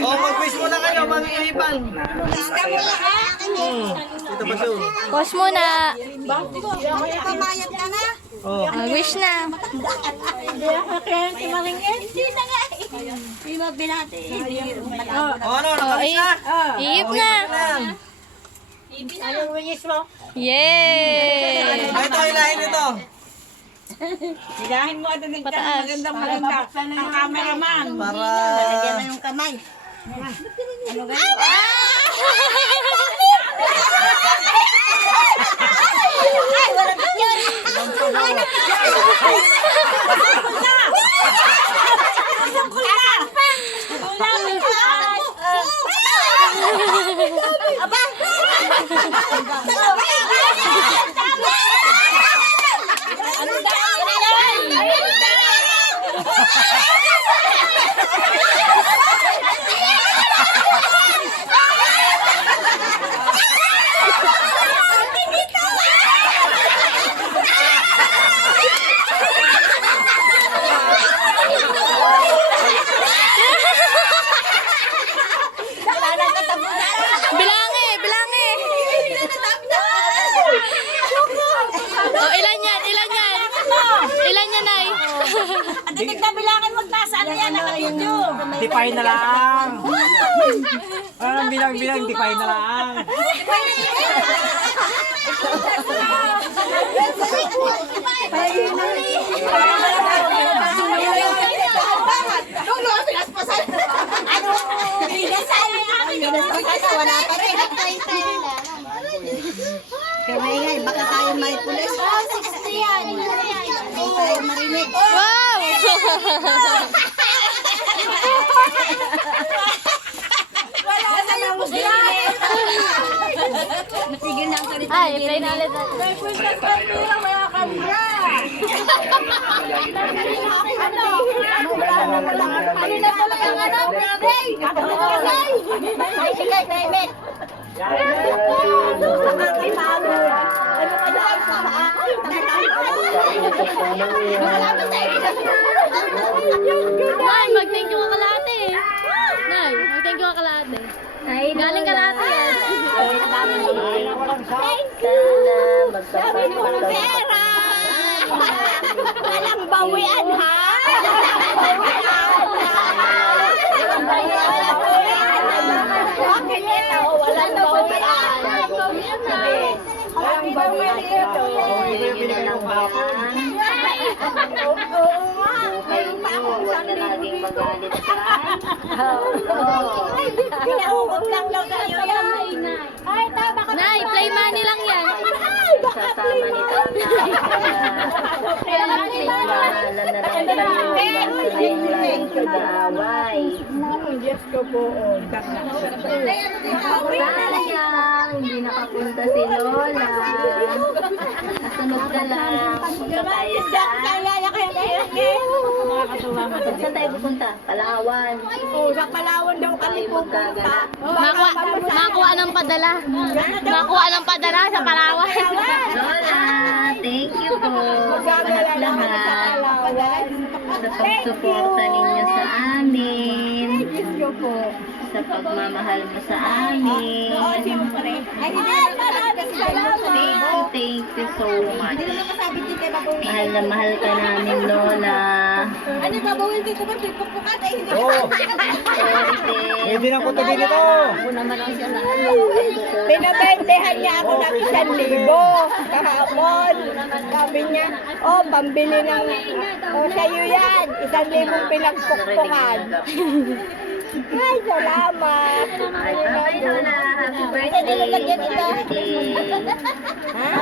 mag-quiz muna kayo, mag-iipan. Dito ba siya? Pause muna. Pamayad ka na. Mag-wish na. Hindi ako kaya si Maringin. Hindi na nga. Hindi mo binati. Ano, nakalis na? Iip na. Anong wish mo? Yay! Ito, ilahin ito. Hilahin mo ito ng Pataas. maganda. Ang cameraman. Para... Lalagyan mo yung kamay. Ano ganyan? Ay, wala ka yun. Aba! Ano Bilangi, bilangi. Oh, ilan yan? Ilan yan? Ilan yan, Nay? Hindi nagkabilangan mo nasa ano yan, naka-video. Tipay na lang. Anong bilang-bilang, tipay na lang. Wala pa rin. Kaya maingay, baka tayo may pulis. 60 yan. Hindi tayo marinig. Wow! Wala na yung musla. Natigil na ang salita. Ay, play na ulit. Nay, mag-thank you ka kalate. Nay, mag-thank you ka kalate. Galing kalate yan. Sabi mo ng pera. Walang bawian, ha? Bakit ito? Walang bawian. Walang bawian ito. Mayroon pa akong pinahugot lang daw tayo yan. Ay, tama ka. Nay, play money lang yan. Kasama ni Tata. Diyos ko po. Sayang, hindi nakapunta si Lola. Kasunod ka lang. Punta tayo Saan tayo pupunta? Palawan. Sa Palawan daw kami pupunta. Makuha ng padala. Makuha ng padala sa Palawan. Lola, thank you po. Lahat-lahat sa pagsuporta ninyo sa amin. Diyos ko po. Sa pagmamahal mo sa amin. Oo, siyempre. Ay, maraming salamat. Thank you so much. Hindi naman kasabi dito kay Babawin. Mahal na mahal ka namin, Lola. Ano Babawin dito ba? Pagpupukat ay hindi. Oo. Pwede na kutubi nito. Pinabentehan niya ako ng 1,000 kahapon. Sabi niya, oh, pambili ng, oh, sa'yo yan. 1,000 pinagpukpukan. Ay, salamat. Ay, bye, Lola. Happy Kasi birthday. nilagyan ito. Happy birthday. Ha?